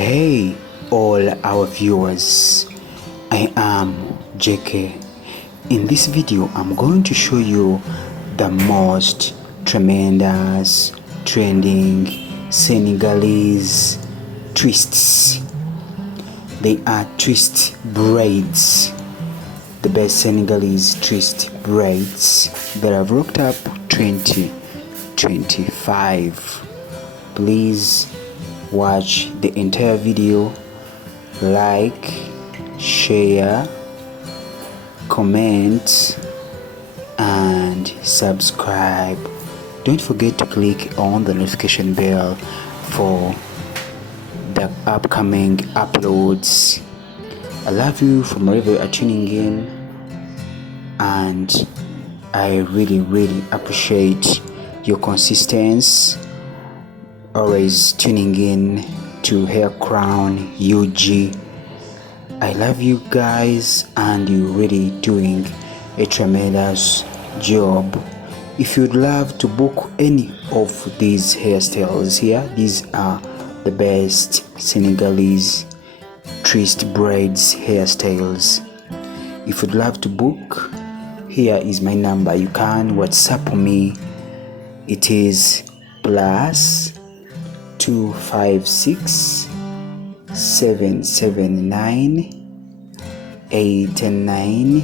Hey all our viewers, I am JK. In this video I'm going to show you the most tremendous trending Senegalese twists. They are twist braids, the best Senegalese twist braids that have rocked up 2025. Please watch the entire video, like, share, comment and subscribe. Don't forget to click on the notification bell for the upcoming uploads. I love you from wherever you are tuning in, and I really appreciate your consistency, always tuning in to Hair Crown UG. I love you guys, and you're really doing a tremendous job. If you'd love to book any of these hairstyles here, these are the best Senegalese twist braids hairstyles. If you'd love to book, here is my number. You can WhatsApp me. It is +256 779 89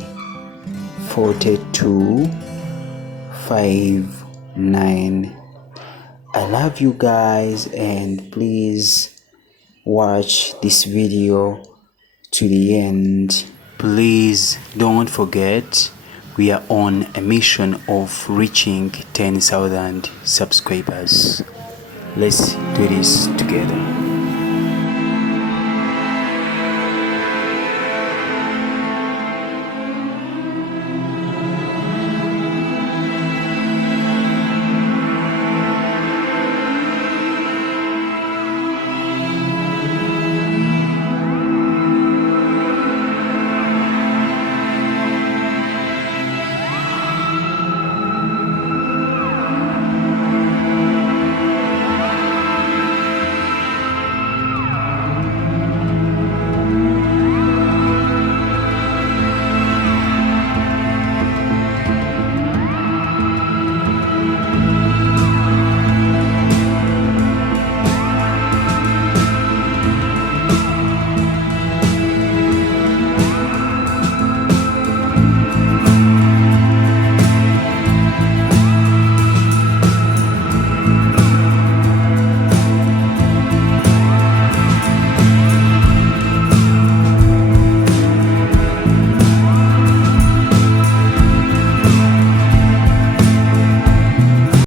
42 59. I love you guys, and please watch this video to the end. Please don't forget, we are on a mission of reaching 10,000 subscribers. Let's do this together.